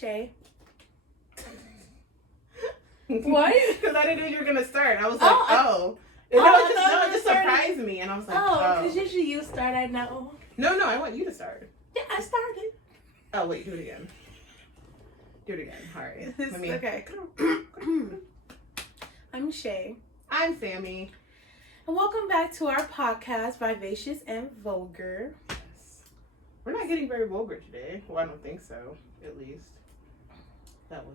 Shay. What? Because I didn't know you were gonna start. I was like, It just surprised me, and I was like, because usually you start. I know. No, I want you to start. Yeah, I started. Oh wait, do it again. Do it again. All right. Okay. I'm Shay. I'm Sammy. And welcome back to our podcast, Vivacious and Vulgar. Yes. We're not getting very vulgar today. Well, I don't think so. At least that was.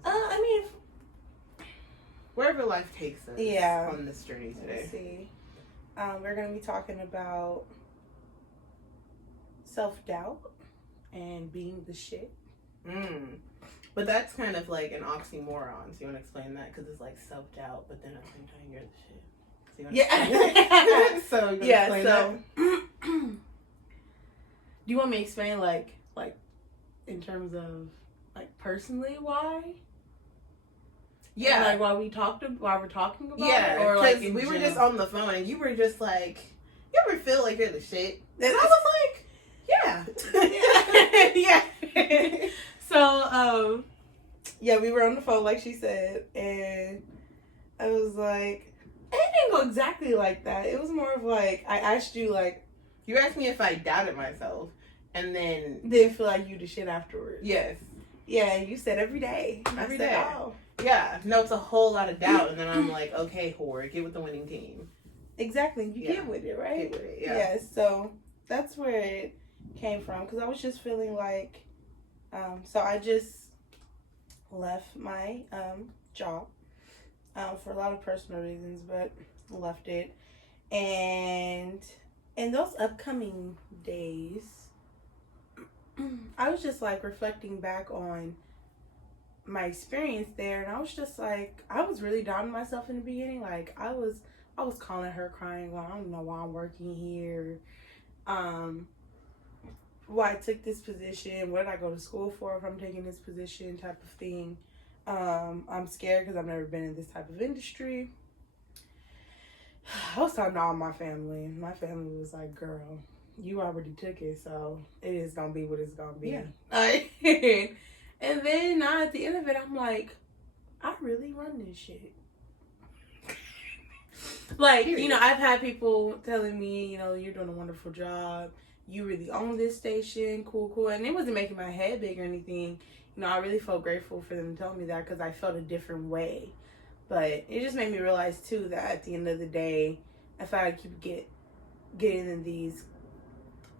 Wherever life takes us. Yeah. On this journey today. Let's see. We're gonna be talking about self-doubt and being the shit. But that's kind of like an oxymoron. So you want to explain that? Because it's like self-doubt, but then at the same time you're the shit. So you want to explain that? Do you want me to explain like in terms of like personally why? Yeah. And, like why we're talking about it? Or like we were just on the phone and you were just like, you ever feel like you're the shit? And I was like, yeah. Yeah. So, we were on the phone like she said, and I was like, it didn't go exactly like that. It was more of like, I asked you like, you asked me if I doubted myself, and then didn't feel like you the shit afterwards. Yes. Yeah, you said every day. Every day. Oh. Yeah. No, it's a whole lot of doubt, and then I'm like, okay, whore, get with the winning team. Exactly. You get with it, right? Get with it, yeah. Yeah, so that's where it came from, because I was just feeling like, so I just left my job for a lot of personal reasons, but left it. And in those upcoming days, I was just like reflecting back on my experience there, and I was just like, I was really down on myself in the beginning. Like I was calling her, crying, well, I don't know why I'm working here. Why I took this position, what did I go to school for if I'm taking this position, type of thing. I'm scared because I've never been in this type of industry. I was talking to all my family. My family was like, girl, you already took it, so it is going to be what it's going to be. Yeah. And then now at the end of it, I'm like, I really run this shit. Like, you know, I've had people telling me, you know, you're doing a wonderful job. You really own this station. Cool. And it wasn't making my head big or anything. You know, I really felt grateful for them telling me that because I felt a different way. But it just made me realize, too, that at the end of the day, if I keep getting in these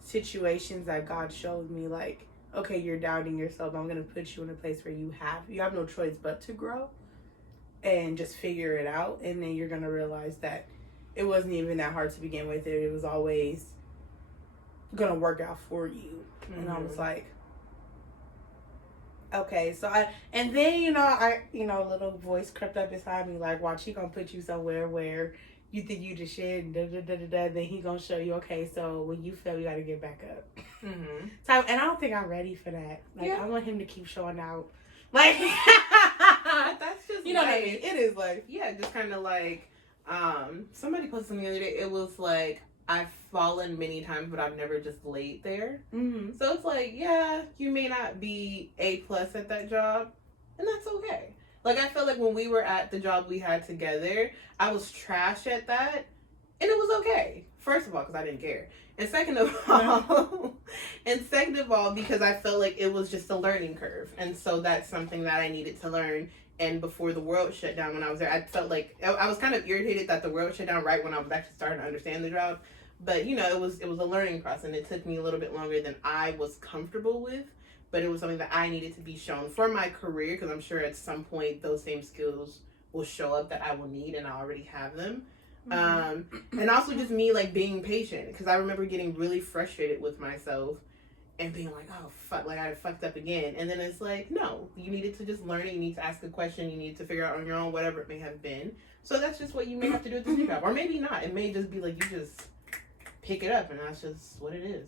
situations that God showed me, like, okay, you're doubting yourself. I'm going to put you in a place where you have no choice but to grow and just figure it out. And then you're going to realize that it wasn't even that hard to begin with. It was always going to work out for you. Mm-hmm. And I was like, okay. So and then, a little voice crept up inside me like, watch, he going to put you somewhere where you think you just shit and then he going to show you, okay, so when you fail, you got to get back up. Mm-hmm. So, and I don't think I'm ready for that. Like, I want him to keep showing out. Like, that's just, you know what I mean? It is like, yeah, just kind of like, somebody posted something the other day. It was like, I've fallen many times, but I've never just laid there. Mm-hmm. So it's like, yeah, you may not be A+ at that job, and that's okay. Like, I feel like when we were at the job we had together, I was trash at that, and it was okay. First of all, because I didn't care. And second of all, because I felt like it was just a learning curve. And so that's something that I needed to learn. And before the world shut down when I was there, I felt like I was kind of irritated that the world shut down right when I was actually starting to understand the job. But, it was a learning process, and it took me a little bit longer than I was comfortable with. But it was something that I needed to be shown for my career, because I'm sure at some point those same skills will show up that I will need, and I already have them. Mm-hmm. And also just me like being patient, because I remember getting really frustrated with myself and being like, oh fuck, like I fucked up again. And then it's like, no, you needed to just learn it. You need to ask a question. You need to figure out on your own, whatever it may have been. So that's just what you may have to do with this new job, or maybe not. It may just be like you just pick it up, and that's just what it is.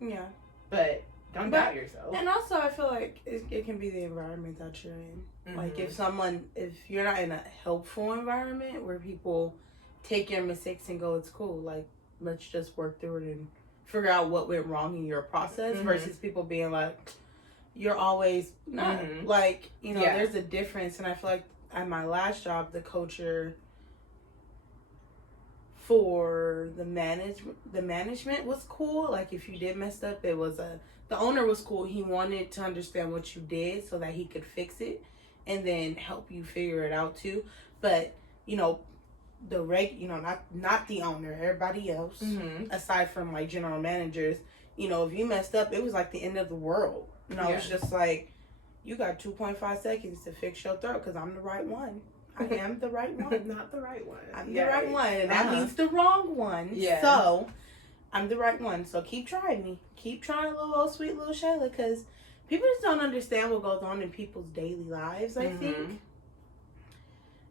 Yeah. But don't doubt yourself. And also, I feel like it can be the environment that you're in. Mm-hmm. Like if you're not in a helpful environment where people take your mistakes and go, it's cool, like, let's just work through it and figure out what went wrong in your process, mm-hmm. versus people being like, you're always not like, you know, Yeah. there's a difference. And I feel like at my last job, the culture for the management was cool. Like if you did mess up, the owner was cool. He wanted to understand what you did so that he could fix it and then help you figure it out too. But, you know, not the owner, everybody else, aside from like general managers, you know, if you messed up, it was like the end of the world. You know, it's just like, you got 2.5 seconds to fix your throat because I'm the right one. I am the right one. Not the right one. I'm the right one. And that means the wrong one. Yeah. So, I'm the right one. So, keep trying me. Keep trying little old sweet little Shayla, because people just don't understand what goes on in people's daily lives, I think.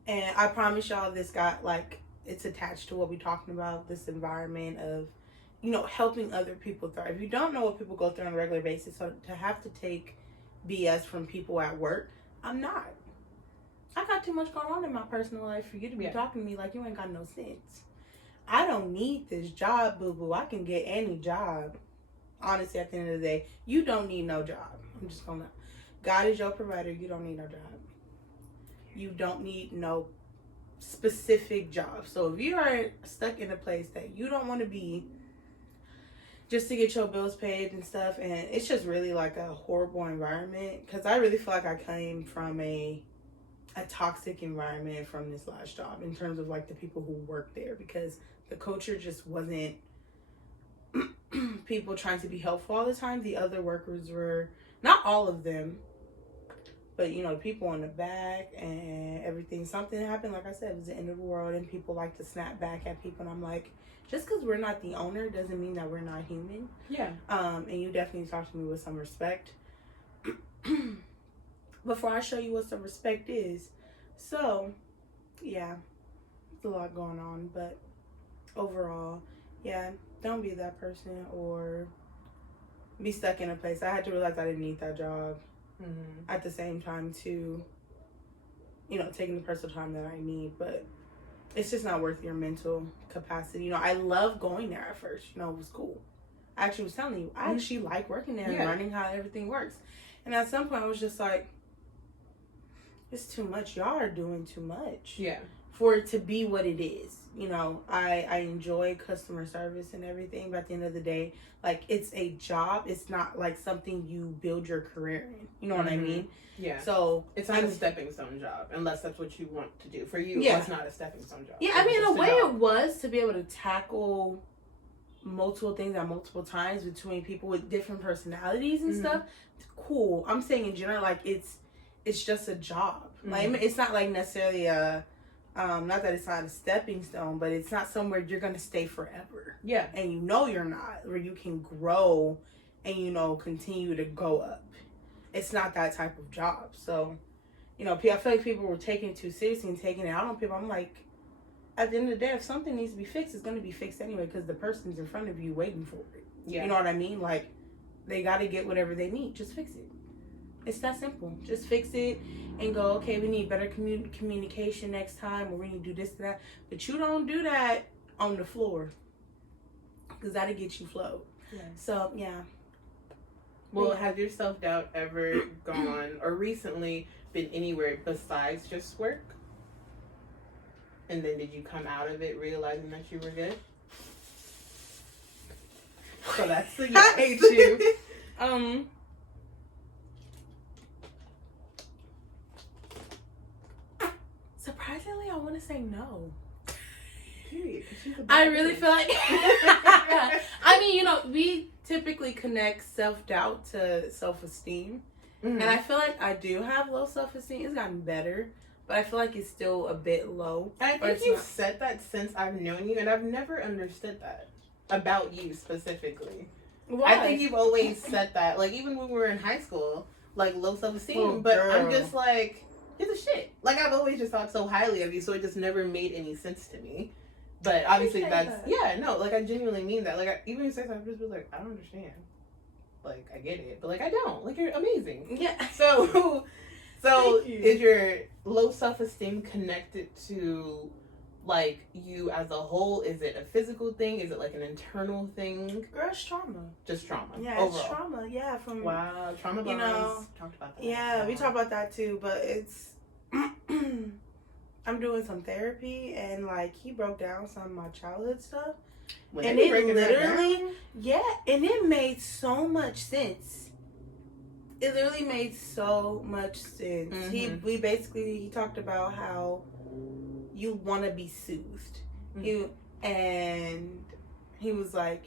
And I promise y'all, this got, like, it's attached to what we're talking about, this environment of, you know, helping other people thrive. You don't know what people go through on a regular basis, so to have to take BS from people at work, I'm not. I got too much going on in my personal life for you to be talking to me like you ain't got no sense. I don't need this job, boo-boo. I can get any job. Honestly, at the end of the day, you don't need no job. I'm just gonna... God is your provider. You don't need no job. You don't need no specific job. So if you are stuck in a place that you don't want to be just to get your bills paid and stuff, and it's just really like a horrible environment, because I really feel like I came from a toxic environment from this last job in terms of like the people who work there, because the culture just wasn't people trying to be helpful all the time. The other workers were, not all of them, but you know, people in the back and everything. Something happened, like I said, it was the end of the world, and people like to snap back at people, and I'm like, just because we're not the owner doesn't mean that we're not human. Yeah. And you definitely talk to me with some respect. Before I show you what some respect is. So, yeah, there's a lot going on, but overall, yeah, don't be that person or be stuck in a place. I had to realize I didn't need that job. At the same time, too, you know, taking the personal time that I need, but it's just not worth your mental capacity. You know, I love going there at first. You know, it was cool. I actually was telling you, I actually like working there and learning how everything works. And at some point, I was just like, it's too much. Y'all are doing too much. Yeah. For it to be what it is. You know, I enjoy customer service and everything, but at the end of the day, like, it's a job. It's not like something you build your career in. You know what I mean? Yeah. So it's not a stepping stone job, unless that's what you want to do. For you, it's not a stepping stone job. Yeah, I mean, in a way it was, to be able to tackle multiple things at multiple times between people with different personalities and stuff. Cool. I'm saying in general, like, it's just a job. Like, it's not like necessarily a not that it's not a stepping stone, but it's not somewhere you're gonna stay forever. Yeah. And you know you're not, where you can grow and, you know, continue to go up. It's not that type of job. So, you know, I feel like people were taking it too seriously and taking it out on people. I'm like, at the end of the day, if something needs to be fixed, it's gonna be fixed anyway, because the person's in front of you waiting for it. Yeah. You know what I mean? Like, they gotta get whatever they need. Just fix it. It's that simple. Just fix it and go, okay, we need better communication next time, or we need to do this and that. But you don't do that on the floor, because that'll get you flowed. Yeah. So, yeah. Well, has your self-doubt ever gone, or recently been anywhere besides just work? And then did you come out of it realizing that you were good? So that's the yes. I hate you. Surprisingly, I want to say no. Period. I really feel like I mean, you know, we typically connect self-doubt to self-esteem. And I feel like I do have low self-esteem. It's gotten better, but I feel like it's still a bit low. I think you've said that since I've known you, and I've never understood that about you specifically. Why? I think you've always said that, like, even when we were in high school, like, low self-esteem, but girl. I'm just like, you're the shit. Like, I've always just thought so highly of you, so it just never made any sense to me. But obviously that's, yeah, no, like, I genuinely mean that. Like, even if I've just been like, I don't understand. Like, I get it, but, like, I don't. Like, you're amazing. Yeah. So is your low self-esteem connected to like you as a whole? Is it a physical thing? Is it like an internal thing? Girl, it's trauma. Just trauma. Yeah, overall. It's trauma. Yeah, from Wow, trauma bonds. You know, talked about that. Yeah, we talked about that too, but it's I'm doing some therapy, and like he broke down some of my childhood stuff, When and they it breaking that literally, down, yeah, and it made so much sense. It literally made so much sense. Mm-hmm. He talked about how you want to be soothed. And he was like,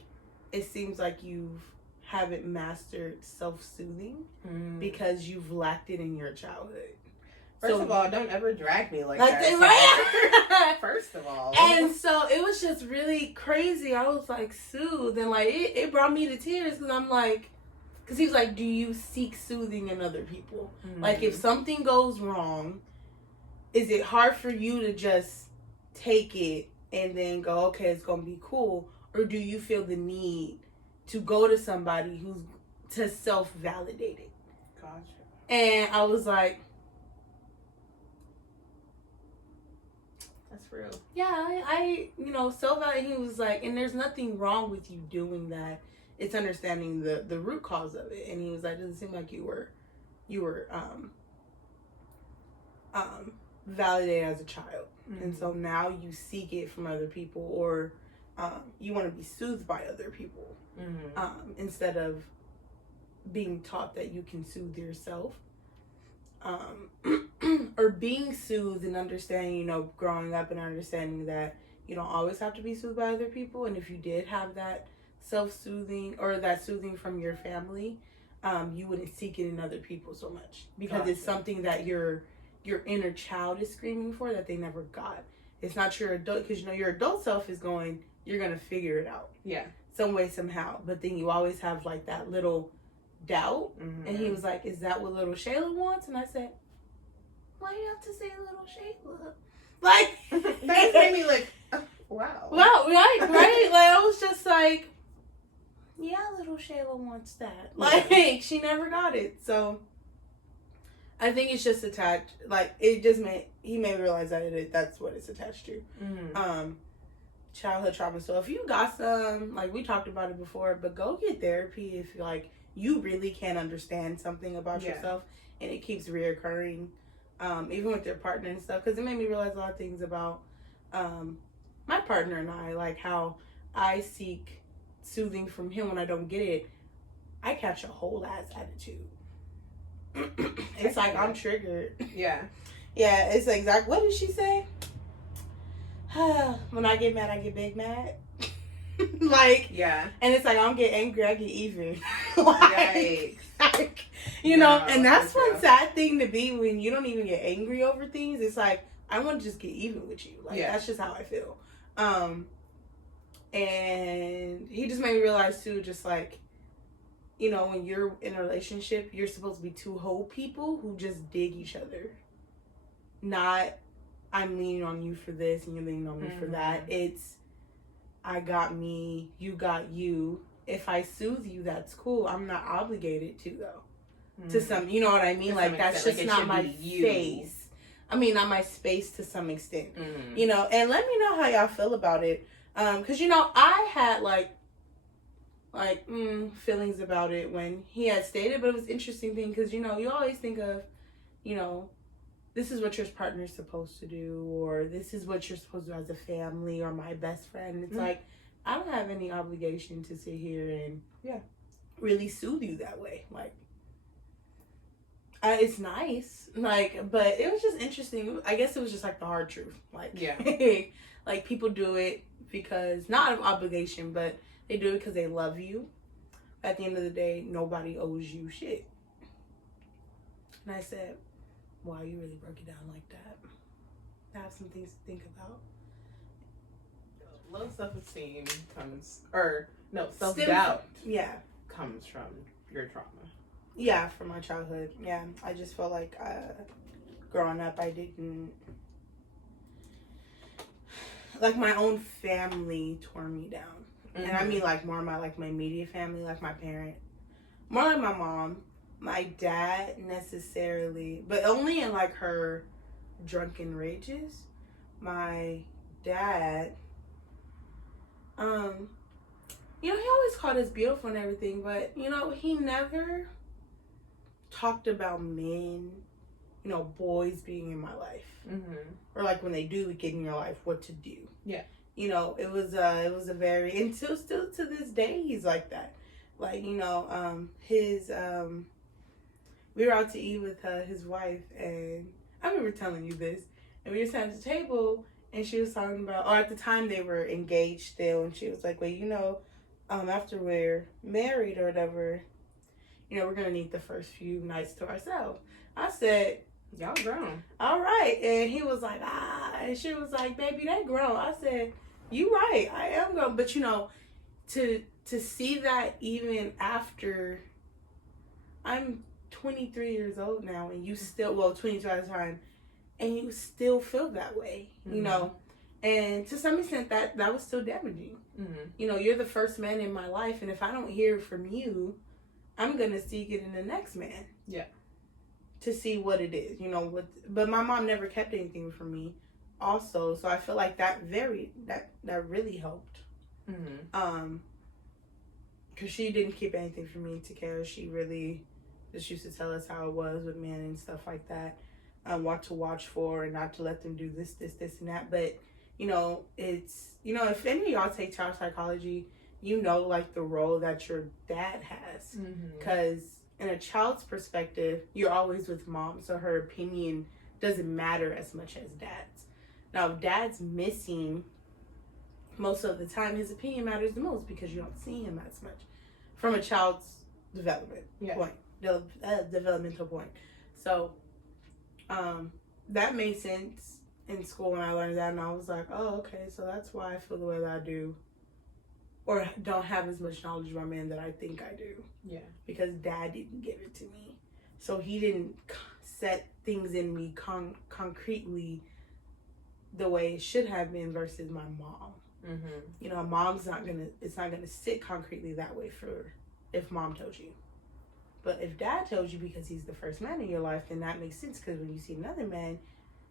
it seems like you haven't mastered self-soothing because you've lacked it in your childhood. First of all, don't ever drag me like that. Right? First of all. And so it was just really crazy. I was like, soothe. And like, it brought me to tears because I'm like, because he was like, do you seek soothing in other people? Mm-hmm. Like, if something goes wrong, is it hard for you to just take it and then go, okay, it's going to be cool? Or do you feel the need to go to somebody who's to self-validate it? Gotcha. And I was like, that's real. yeah, I self-validate. He was like, and there's nothing wrong with you doing that. It's understanding the root cause of it. And he was like, it doesn't seem like you were validated as a child. Mm-hmm. And so now you seek it from other people, or you want to be soothed by other people, instead of being taught that you can soothe yourself. Or being soothed and understanding, growing up and understanding that you don't always have to be soothed by other people. And if you did have that self-soothing or that soothing from your family, you wouldn't seek it in other people so much, because it's something that your inner child is screaming for that they never got. It's not your adult, because your adult self is going, you're gonna figure it out, some way, somehow. But then you always have like that little doubt. And he was like, is that what little Shayla wants? And I said, why do you have to say little Shayla? Like, that made me like, oh, wow, right. Like, I was just like, yeah, little Shayla wants that. Like, she never got it. So I think it's just attached. Like, he made me realize that that's what it's attached to. Childhood trauma. So if you got some, like, we talked about it before, but go get therapy if you really can't understand something about yourself and it keeps reoccurring, even with your partner and stuff. Because it made me realize a lot of things about my partner and I, like how I seek soothing from him when I don't get it. I catch a whole ass attitude. It's like I'm triggered. Yeah, it's exactly, what did she say? When I get mad, I get big mad. Like, and it's like, I don't get angry, I get even. Like, and that's one sad thing to be when you don't even get angry over things. It's like, I want to just get even with you. Like, that's just how I feel. And he just made me realize too, just like, when you're in a relationship, you're supposed to be two whole people who just dig each other. Not, I'm leaning on you for this and you're leaning on me for that. It's, I got me, you got you. If I soothe you, that's cool. I'm not obligated to, though. To some, you know what I mean? Like, that's just not my space. I mean, not my space to some extent. And let me know how y'all feel about it. Because, I had, feelings about it when he had stated, but it was an interesting thing because, you always think of, this is what your partner's supposed to do, or this is what you're supposed to do as a family, or my best friend. It's like, I don't have any obligation to sit here and really soothe you that way. Like, it's nice, but it was just interesting. I guess it was just like the hard truth. Like, like, people do it because, not out of obligation, but they do it because they love you. At the end of the day, nobody owes you shit. And I said, wow, you really broke it down like that. I have some things to think about. Low self-esteem self-doubt comes from your trauma. Yeah, from my childhood. Yeah, I just felt like growing up, I didn't... Like, my own family tore me down. And I mean, like, more my immediate family, like my parent. More like my mom. My dad necessarily, but only in like her drunken rages. My dad, you know, he always called us beautiful and everything, but, you know, he never talked about men, you know, boys being in my life. Mm-hmm. Or like when they do get in your life, what to do. Yeah. You know, it was a very, and still to this day, he's like that. Like, you know, we were out to eat with his wife, and I remember telling you this, and we were sitting at the table, and she was talking about, or at the time they were engaged still, and she was like, well, you know, after we're married or whatever, you know, we're gonna need the first few nights to ourselves. I said, y'all grown. All right. And he was like, and she was like, baby, they grown. I said, you right, I am grown. But you know, to see that even after I'm 23 years old now, and you still, well, 22 at the time, and you still feel that way, you know, and to some extent that was still damaging. You know, you're the first man in my life, and if I don't hear from you, I'm gonna seek it in the next man. Yeah. To see what it is, you know. But my mom never kept anything from me, also. So I feel like that really helped. Because she didn't keep anything from me to care. She really just used to tell us how it was with men and stuff like that. What to watch for and not to let them do this, and that. But you know, it's, you know, if any of y'all take child psychology, you know, like the role that your dad has, because in a child's perspective, you're always with mom, so her opinion doesn't matter as much as dad's. Now, if dad's missing most of the time, his opinion matters the most because you don't see him as much from a child's development point, developmental point. So, that made sense in school when I learned that, and I was like, oh, okay, so that's why I feel the way that I do, or don't have as much knowledge about men that I think I do. Yeah. Because dad didn't give it to me. So he didn't set things in me concretely the way it should have been versus my mom. You know, mom's it's not gonna sit concretely that way for if mom told you. But if dad told you because he's the first man in your life, then that makes sense, because when you see another man,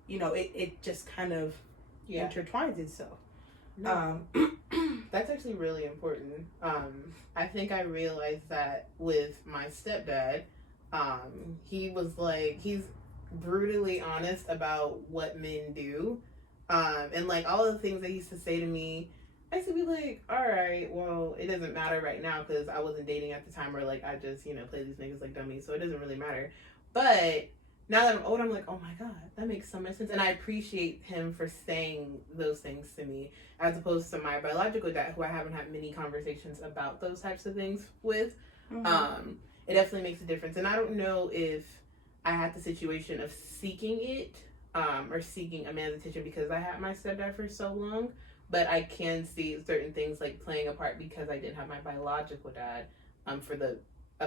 you know, it just kind of intertwines itself. No. That's actually really important. I think I realized that with my stepdad. He was like, he's brutally honest about what men do. And like all of the things that he used to say to me, I used to be like, all right, well, it doesn't matter right now because I wasn't dating at the time, or like I just, you know, play these niggas like dummies, so it doesn't really matter. But now that I'm old, I'm like, oh my God, that makes so much sense. And I appreciate him for saying those things to me, as opposed to my biological dad, who I haven't had many conversations about those types of things with. It definitely makes a difference. And I don't know if I had the situation of seeking it, or seeking a man's attention because I had my stepdad for so long, but I can see certain things like playing a part because I didn't have my biological dad, up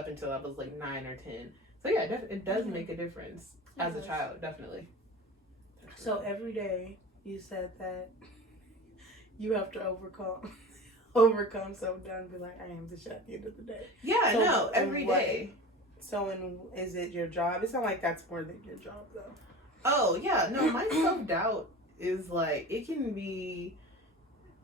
until I was like 9 or 10. So yeah, it does make a difference as a child, definitely. So every day you said that you have to overcome self-doubt and be like, I am the chef at the end of the day. Yeah, so no, every day. So is it your job? It's not like that's more than your job though. Oh yeah, no, my self-doubt is like, it can be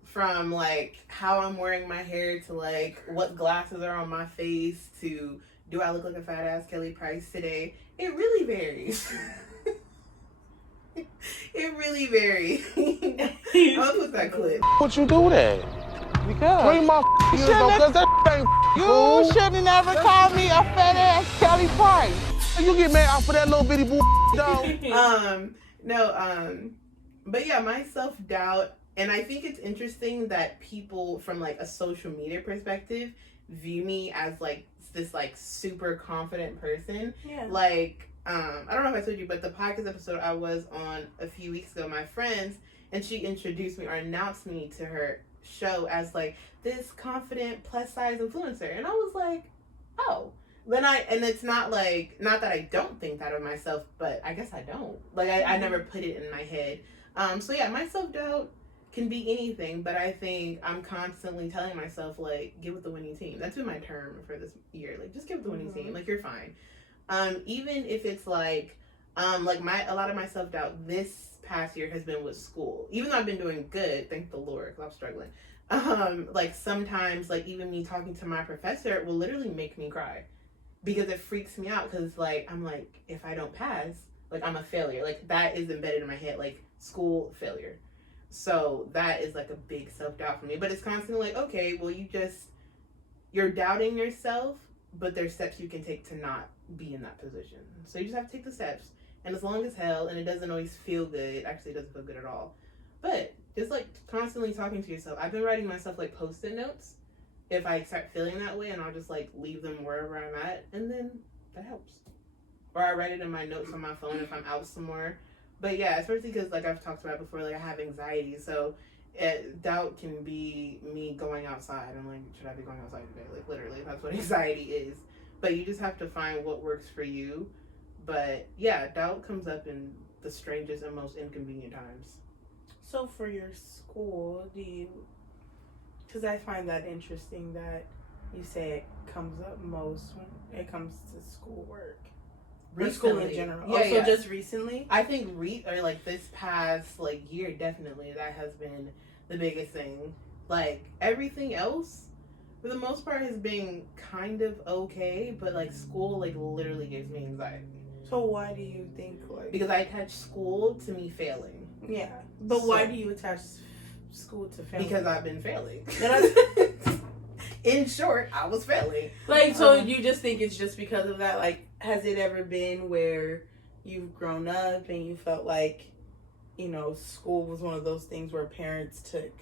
from like how I'm wearing my hair to like what glasses are on my face to do I look like a fat ass Kelly Price today? It really varies. It really varies. I'll put that clip. What you do that? Because Bring my years up, cause that ain't cool. you should have never called me a fat ass Kelly Price. You get mad off of that little bitty boo dog. But yeah, my self-doubt, and I think it's interesting that people from like a social media perspective view me as like this like super confident person. Yeah. Like, I don't know if I told you, but the podcast episode I was on a few weeks ago, my friends, and she introduced me or announced me to her show as like this confident plus size influencer, and I was like, oh. And it's not that I don't think that of myself, but I guess I don't. Like I never put it in my head. So yeah, my self-doubt can be anything, but I think I'm constantly telling myself, like, get with the winning team. That's been my term for this year. Like, just get with the winning team. Like, you're fine. Even if it's like, Like a lot of my self-doubt this past year has been with school. Even though I've been doing good, thank the Lord, because I'm struggling. Like sometimes, like even me talking to my professor will literally make me cry because it freaks me out. Because like I'm like, if I don't pass, like I'm a failure. Like that is embedded in my head, like school failure. So that is like a big self-doubt for me. But it's constantly like, okay, well you're doubting yourself, but there's steps you can take to not be in that position. So you just have to take the steps. And as long as hell, and it doesn't always feel good, actually it doesn't feel good at all. But just like constantly talking to yourself. I've been writing myself like post-it notes if I start feeling that way, and I'll just like leave them wherever I'm at, and then that helps. Or I write it in my notes on my phone if I'm out somewhere. But yeah, especially because like I've talked about before, like I have anxiety, so doubt can be me going outside. I'm like, should I be going outside today? Like literally, that's what anxiety is. But you just have to find what works for you. But yeah, doubt comes up in the strangest and most inconvenient times. So for your school, because I find that interesting that you say it comes up most when it comes to schoolwork. Or school in general. Yeah, also, just recently? I think like this past like year, definitely that has been the biggest thing. Like everything else, for the most part, has been kind of okay, but like school like literally gives me anxiety. So why do you think like? Because I attach school to me failing. Yeah, but why do you attach school to failing? Because I've been failing. In short, I was failing. Like, so you just think it's just because of that? Like, has it ever been where you've grown up and you felt like, you know, school was one of those things where parents took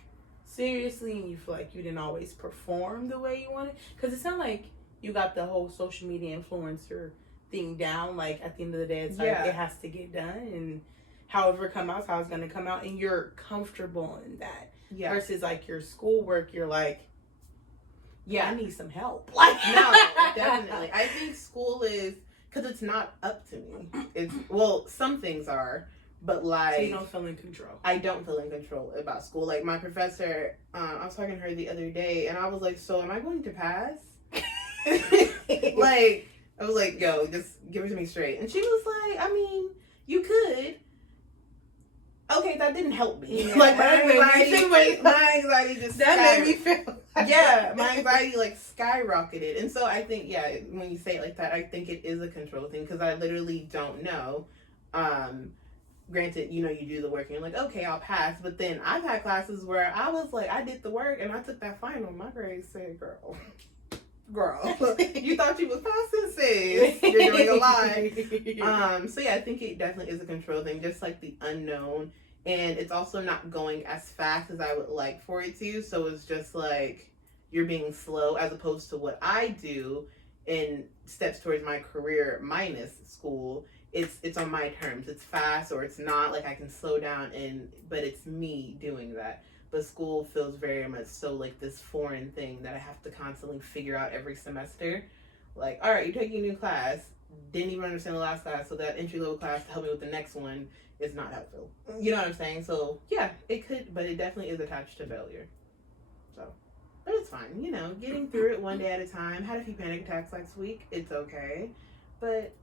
seriously and you feel like you didn't always perform the way you wanted? Because it sounded like you got the whole social media influencer thing down. Like, at the end of the day, it's like it has to get done, and however it comes out, how it's going to come out, and you're comfortable in that. Yeah. Versus, like, your schoolwork, you're like, yeah, I need some help. Like, no, definitely. I think school is, because it's not up to me. It's, well, some things are, but like. So you don't feel in control. I don't feel in control about school. Like my professor, I was talking to her the other day, and I was like, so am I going to pass? Like, I was like, yo, just give it to me straight. And she was like, I mean, you could. Okay, that didn't help me. Yeah, like my anxiety just that made me feel. Yeah, my anxiety like skyrocketed, and so I think when you say it like that, I think it is a control thing because I literally don't know. Granted, you know, you do the work and you're like, okay, I'll pass, but then I've had classes where I was like, I did the work and I took that final. My grades said, girl, you thought you was passing, sis. You're doing a lie. So yeah, I think it definitely is a control thing, just like the unknown. And it's also not going as fast as I would like for it to. So it's just like you're being slow as opposed to what I do in steps towards my career minus school. It's on my terms. It's fast or it's not. Like I can slow down but it's me doing that. But school feels very much so like this foreign thing that I have to constantly figure out every semester. Like, all right, you're taking a new class. Didn't even understand the last class, so that entry-level class to help me with the next one is not helpful. You know what I'm saying? So, yeah, it could, but it definitely is attached to failure. So, but it's fine. You know, getting through it one day at a time. Had a few panic attacks last week. It's okay. But,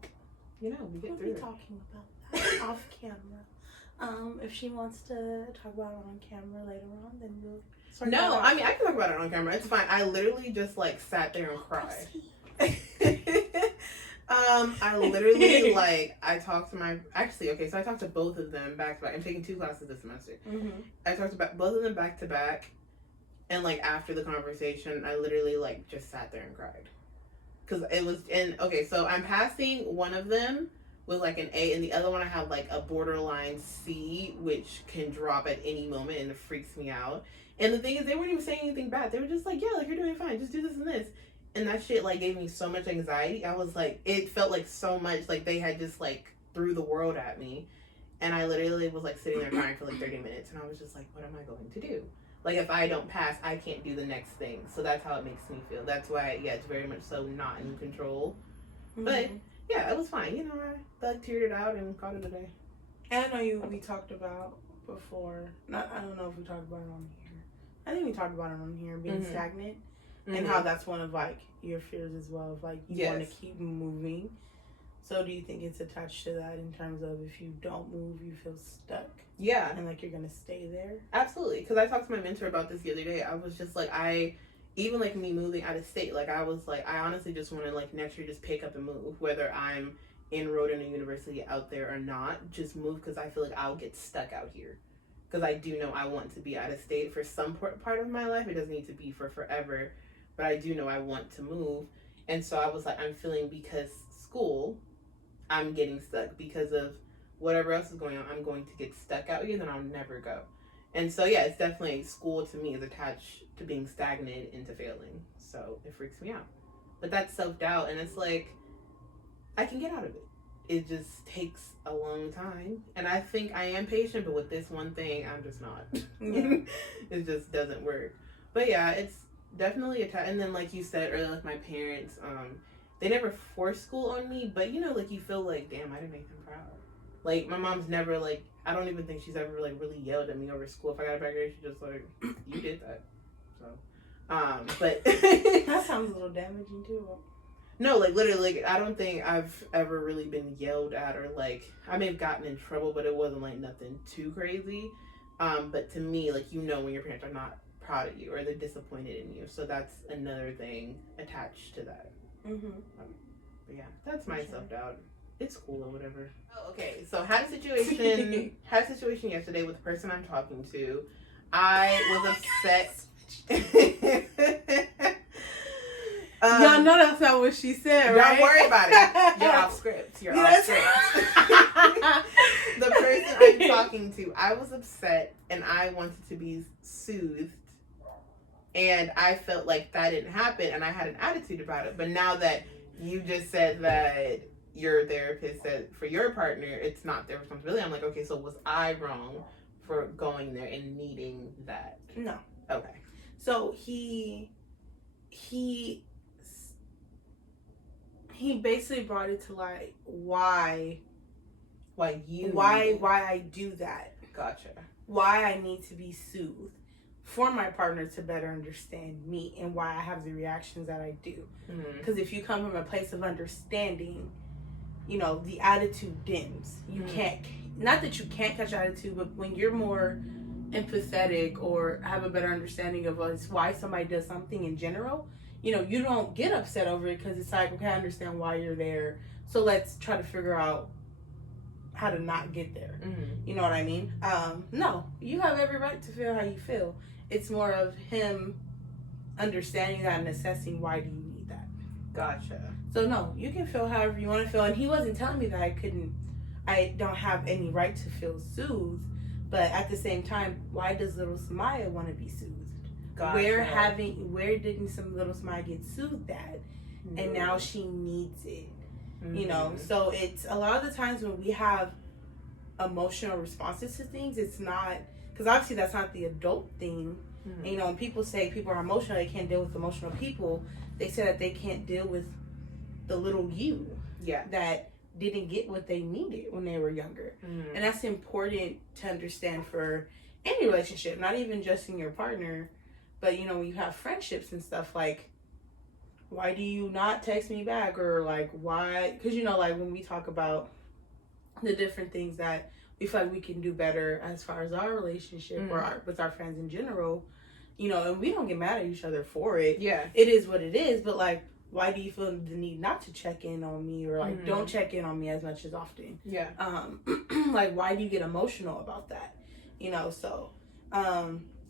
you know, we get through it. We'll be talking about that off camera. If she wants to talk about it on camera later on, then we'll sort that out. I mean, I can talk about it on camera. It's fine. I literally just, like, sat there and cried. I literally, like, I talked to so I talked to both of them back to back. I'm taking 2 classes this semester. Mm-hmm. I talked about both of them back to back, and, like, after the conversation, I literally, like, just sat there and cried. Because it was, so I'm passing one of them with, like, an A, and the other one I have, like, a borderline C, which can drop at any moment, and it freaks me out. And the thing is, they weren't even saying anything bad. They were just like, yeah, like, you're doing fine. Just do this and this. And that shit, like, gave me so much anxiety. I was like, it felt like so much, like, they had just, like, threw the world at me. And I literally was, like, sitting there crying for, like, 30 minutes. And I was just like, what am I going to do? Like, if I don't pass, I can't do the next thing. So that's how it makes me feel. That's why, it's very much so not in control. Mm-hmm. But, yeah, it was fine. You know, I, like, teared it out and called it a day. And I know we talked about before, I don't know if we talked about it on here. I think we talked about it on here, being stagnant. Mm-hmm. And how that's one of, like, your fears as well. Of, like, you want to keep moving. So do you think it's attached to that in terms of if you don't move, you feel stuck? Yeah. And like you're going to stay there? Absolutely. Because I talked to my mentor about this the other day. I was just like, even like me moving out of state, like I was like, I honestly just want to like next year just pick up and move, whether I'm enrolled in a university out there or not, just move because I feel like I'll get stuck out here. Because I do know I want to be out of state for some part of my life. It doesn't need to be for forever, but I do know I want to move. And so I was like, I'm feeling because school, I'm getting stuck because of whatever else is going on. I'm going to get stuck out here, then I'll never go. And so, yeah, it's definitely school to me is attached to being stagnant into failing. So it freaks me out. But that's self-doubt. And it's like, I can get out of it. It just takes a long time. And I think I am patient, but with this one thing, I'm just not. Yeah. It just doesn't work. But yeah, it's definitely attached. And then like you said earlier, like my parents, they never forced school on me. But, you know, like you feel like, damn, I didn't make them proud. Like my mom's never like, I don't even think she's ever like really yelled at me over school. If I got a bad grade, she's just like, you did that. So, but that sounds a little damaging too. No, like literally, like I don't think I've ever really been yelled at or like I may have gotten in trouble, but it wasn't like nothing too crazy. But to me, like you know when your parents are not proud of you or they're disappointed in you, so that's another thing attached to that. Mm-hmm. But yeah, that's my self-doubt. It's cool or whatever. Oh, okay. So had a situation yesterday with the person I'm talking to. I was upset. Y'all know that's not what she said, right? Don't worry about it. You're off script. You're off script. The person I'm talking to, I was upset and I wanted to be soothed. And I felt like that didn't happen and I had an attitude about it. But now that you just said that your therapist said for your partner, it's not their responsibility, I'm like, okay, so was I wrong for going there and needing that? No. Okay. So he basically brought it to light why I do that. Gotcha. Why I need to be soothed for my partner to better understand me and why I have the reactions that I do. Because if you come from a place of understanding, you know, the attitude dims. You can't, not that you can't catch attitude, but when you're more empathetic or have a better understanding of why somebody does something in general, you know, you don't get upset over it because it's like, okay, I understand why you're there. So let's try to figure out how to not get there. You know what I mean? No, you have every right to feel how you feel. It's more of him understanding that and assessing why do you need that. Gotcha. So no, you can feel however you want to feel. And he wasn't telling me that I don't have any right to feel soothed. But at the same time, why does little Samaya want to be soothed? Gotcha. Where didn't some little Samaya get soothed at? And now she needs it. You know, so it's a lot of the times when we have emotional responses to things, it's not, because obviously that's not the adult thing. And, you know, when people say people are emotional, they can't deal with emotional people, they say that they can't deal with the little you that didn't get what they needed when they were younger. And that's important to understand for any relationship, not even just in your partner, but, you know, when you have friendships and stuff, like, why do you not text me back? Or like, why? Because, you know, like when we talk about the different things that we feel like we can do better as far as our relationship or with our friends in general, you know, and we don't get mad at each other for it. Yeah. It is what it is. But like, why do you feel the need not to check in on me or like don't check in on me as much as often? Yeah. Like, why do you get emotional about that? You know, so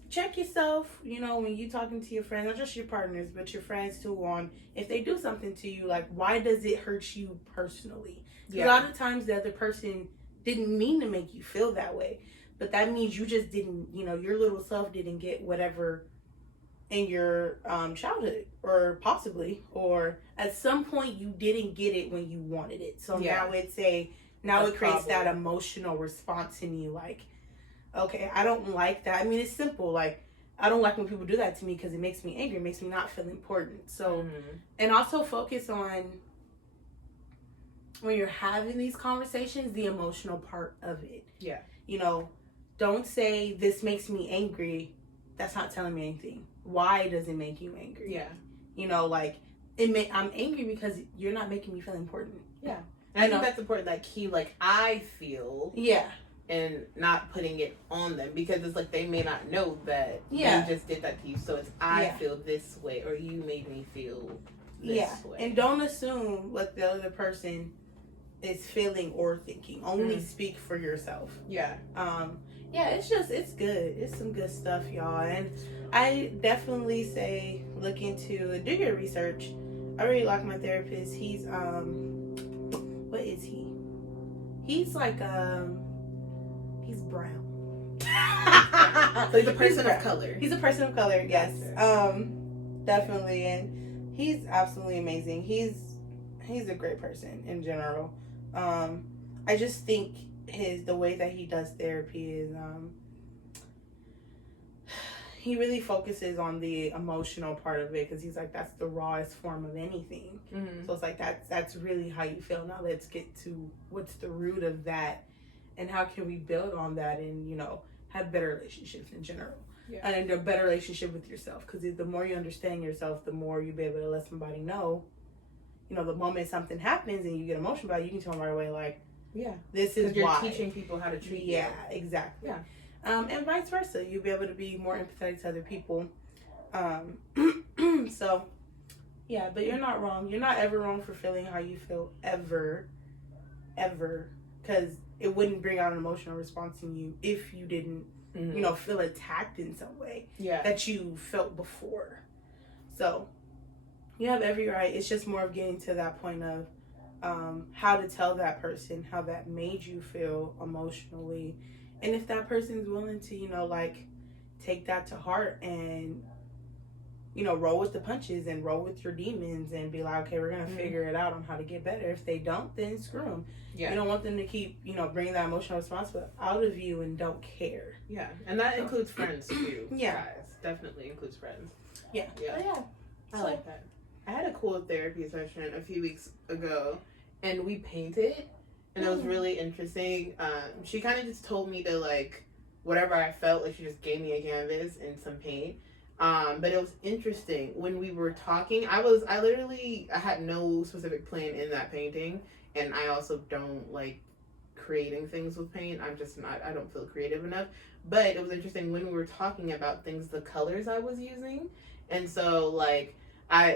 check yourself, you know, when you're talking to your friends, not just your partners, but your friends too, on if they do something to you, like, why does it hurt you personally? A lot of times the other person didn't mean to make you feel that way, but that means you just didn't, you know, your little self didn't get whatever in your childhood, or possibly, or at some point you didn't get it when you wanted it. So now it creates that emotional response in you, like, okay, I don't like that. I mean, it's simple. Like, I don't like when people do that to me because it makes me angry. It makes me not feel important. So, and also focus on, when you're having these conversations, the emotional part of it. Yeah. You know, don't say, this makes me angry. That's not telling me anything. Why does it make you angry? Yeah. You know, like, I'm angry because you're not making me feel important. Yeah. And I think that's important, that key, like, I feel. Yeah. And not putting it on them, because it's like they may not know that they just did that to you. So it's I feel this way, or you made me feel this way. And don't assume what the other person is feeling or thinking. Only speak for yourself. Yeah. It's good. It's some good stuff, y'all. And I definitely say look into, do your research. I really like my therapist. He's what is he? He's like he's brown. Like the person of color. He's a person of color, yes. Definitely. And he's absolutely amazing. He's a great person in general. I just think the way that he does therapy is he really focuses on the emotional part of it, because he's like, that's the rawest form of anything. So it's like that's really how you feel. Now let's get to what's the root of that, and how can we build on that, and have better relationships in general. And a better relationship with yourself, because the more you understand yourself, the more you'll be able to let somebody know. The moment something happens and you get emotional about it, you can tell them right away, like, this is you're why. teaching people how to treat you. Yeah, exactly. Yeah. And vice versa. You'll be able to be more empathetic to other people. So, yeah, but you're not wrong. You're not ever wrong for feeling how you feel, ever. Because it wouldn't bring out an emotional response in you if you didn't, feel attacked in some way that you felt before. So, you have every right. It's just more of getting to that point of how to tell that person how that made you feel emotionally. And if that person's willing to, take that to heart and, roll with the punches and roll with your demons and be like, okay, we're going to figure it out on how to get better. If they don't, then screw them. Yeah. You don't want them to keep, bringing that emotional response out of you and don't care. Yeah. And that includes friends, too. Yeah. Guys. Definitely includes friends. Yeah. I like that. I had a cool therapy session a few weeks ago, and we painted, and it was really interesting. She kind of just told me to, whatever I felt, she just gave me a canvas and some paint. But it was interesting. When we were talking, I had no specific plan in that painting, and I also don't like creating things with paint. I don't feel creative enough. But it was interesting when we were talking about things, the colors I was using. And so,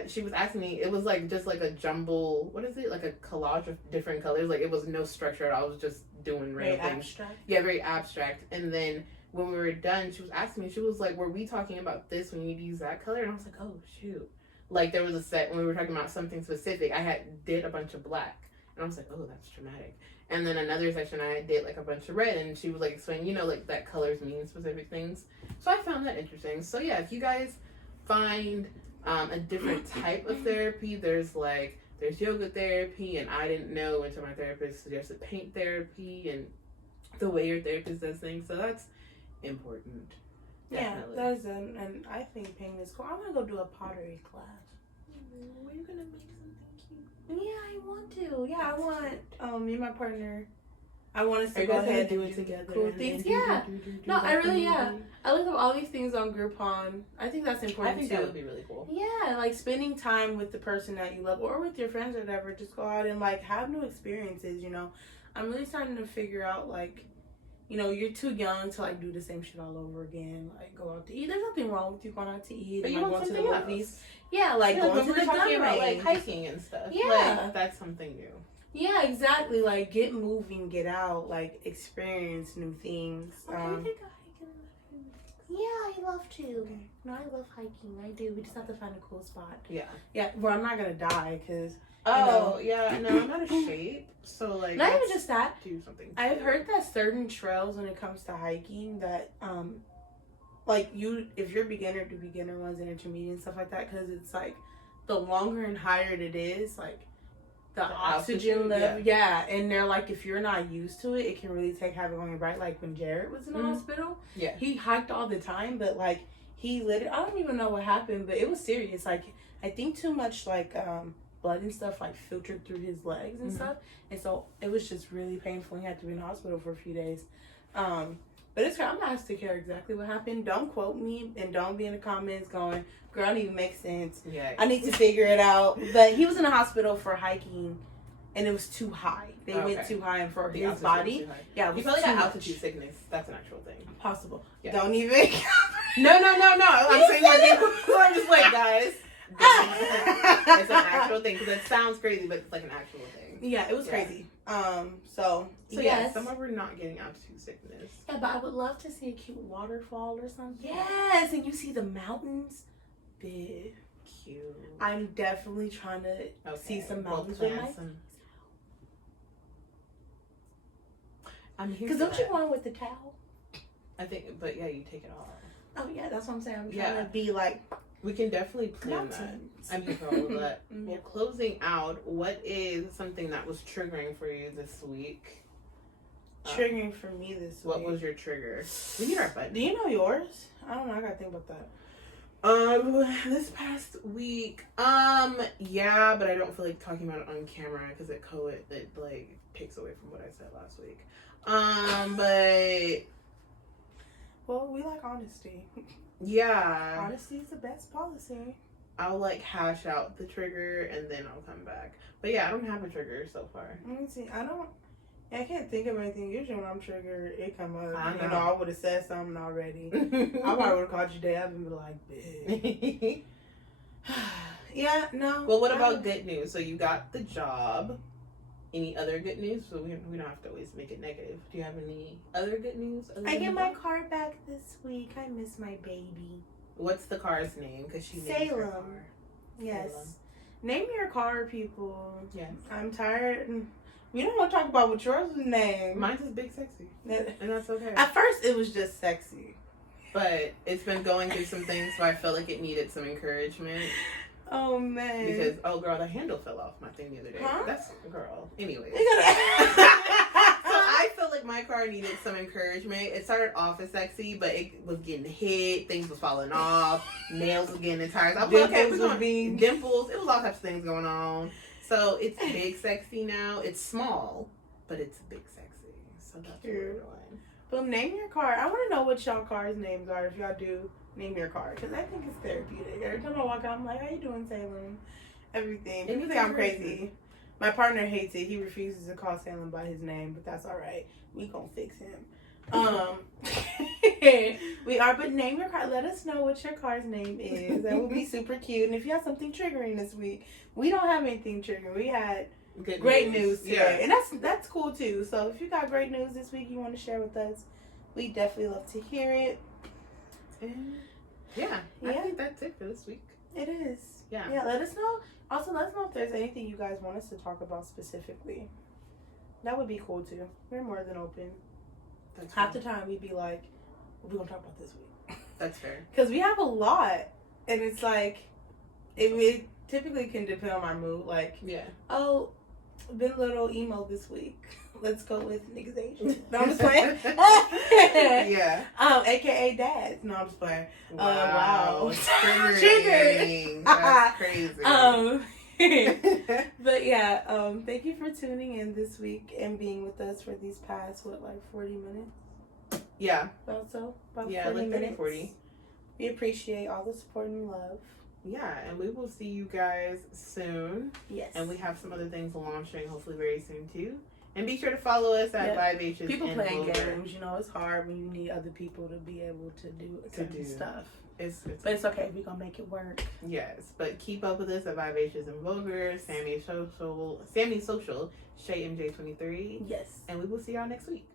she was asking me, it was just a jumble, what is it? Like a collage of different colors. It was no structure at all. I was just doing random things. Abstract? Yeah, very abstract. And then when we were done, she was asking me, she was like, were we talking about this when you use that color? And I was like, oh, shoot. There was a set when we were talking about something specific, I did a bunch of black. And I was like, oh, that's dramatic. And then another section, I did a bunch of red. And she was explaining, that colors mean specific things. So I found that interesting. So yeah, if you guys find a different type of therapy, there's yoga therapy, and I didn't know until my therapist suggested paint therapy and the way your therapist does things. So that's important. Definitely. Yeah, and I think painting is cool. I want to go do a pottery class. We're gonna make something cute. Yeah, I want to. Yeah, I want me and my partner. I want us to go ahead and do it together. Cool things. Yeah. No, I really, I look up all these things on Groupon. I think that's important. I think too. That would be really cool. Yeah, spending time with the person that you love, or with your friends or whatever. Just go out and have new experiences. I'm really starting to figure out you're too young to do the same shit all over again. Go out to eat. There's nothing wrong with you going out to eat. But and you want going to something the else. movies. Yeah, going to the gun range. Hiking and stuff. Yeah, that's something new. Yeah, exactly. Get moving, get out, experience new things. Yeah, I love to. Okay. No, I love hiking. I do. We just have to find a cool spot. Yeah. Yeah. Well, I'm not gonna die because. Yeah. No, I'm out of shape. So not even just that. Do something. I've heard that certain trails, when it comes to hiking, that if you're beginner, do beginner ones and intermediate and stuff like that, because it's the longer and higher it is, the oxygen level, and they're if you're not used to it, it can really take havoc on your body. When Jared was in the hospital, he hiked all the time, but he literally, I don't even know what happened, but it was serious. I think too much blood and stuff filtered through his legs and stuff, and so it was just really painful. He had to be in the hospital for a few days. But I'm not asked to care exactly what happened. Don't quote me, and don't be in the comments going, girl, I don't even make sense. Yeah. I need to figure it out. But he was in the hospital for hiking and it was too high. They Okay. went too high, and for The his altitude body, was too high. yeah, it You was probably too got much. altitude sickness. That's an actual thing. Possible. Yeah. Don't even. No. I'm saying like people who are just like, guys. It's an actual thing because it sounds crazy, but it's like an actual thing. Yeah, it was Yeah. crazy. So yeah, yes. some of we're not getting altitude sickness. Yeah, but I would love to see a cute waterfall or something. Yes, and you see the mountains. Big. Cute. I'm definitely trying to see some mountains with my. I'm here. Because don't you want with the towel? I think, but yeah, you take it off. Oh yeah, that's what I'm saying. I'm trying Yeah. to be like We can definitely plan that. mountains. I'm here for all of that. Mhm. Well, closing out, what is something that was triggering for you this week? Triggering for me this week. What was your trigger? We need our button. Do you know yours? I don't know. I gotta think about that. This past week, yeah, but I don't feel like talking about it on camera because it like takes away from what I said last week. But Well, we like honesty. yeah, Honesty is the best policy. I'll like hash out the trigger and then I'll come back. But yeah, I don't have a trigger so far. Let me see. I can't think of anything. Usually when I'm triggered, it come up. I You know. I would have said something already. I probably would have called you Dad and be like, bitch. Yeah, no. Well, what about good news? So you got the job. Any other good news? So we don't have to always make it negative. Do you have any other good news? I get my car back this week. I miss my baby. What's the car's name? Because she named her Salem. car. Yes. Salem. Name your car, people. Yes. I'm tired. We don't want to talk about what yours was named. Mine's is Big Sexy, That- and that's okay. At first, it was just sexy. But it's been going through some things, so I felt like it needed some encouragement. Oh man. Because, oh girl, the handle fell off my thing the other day. Huh? That's, girl. Anyways. You gotta- So I felt like my car needed some encouragement. It started off as sexy, but it was getting hit, things was falling off, nails was getting in tires. I was like, okay, Dimples we're was being- dimples. It was all types of things going on. So it's Big Sexy now. It's small, but it's Big Sexy. So that's what we're doing. But name your car. I want to know what y'all cars' names are if y'all do name your car. Because I think it's therapeutic. Every time I walk out, I'm like, how you doing, Salem? Everything. People think I'm crazy. My partner hates it. He refuses to call Salem by his name, but that's all right. We gonna fix him. We are, but name your car. Let us know what your car's name is. That would be super cute. And if you have something triggering this week, we don't have anything triggering. We had Good great news today, Yeah. and that's cool too. So if you got great news this week you want to share with us, we definitely love to hear it. And yeah, I Yeah. think that's it for this week. It is. Yeah. Yeah. Let us know. Also, let us know if there's anything you guys want us to talk about specifically. That would be cool too. We're more than open. That's Half fair. the time we'd be like, what we gonna talk about this week? That's fair. Because we have a lot, and it's like, it typically can depend on my mood. Like, Yeah. oh, been a little emo this week. Let's go with niggas Asian. No, I'm just playing. Yeah. AKA dads. No, I'm just playing. Wow. Wow. Triggering. That's crazy. But yeah, thank you for tuning in this week and being with us for these past 40 minutes? Yeah. About 40 like 30, minutes. 40. We appreciate all the support and love. Yeah, and we will see you guys soon. Yes. And we have some other things launching hopefully very soon too. And be sure to follow us at Yeah. 5H's People and playing Vulgar. games, it's hard when you need other people to be able to do certain stuff. It's But it's okay. We're going to make it work. Yes, but keep up with us at 5H's and Vulgar, Sammy Social, Shay MJ23, Yes. and we will see y'all next week.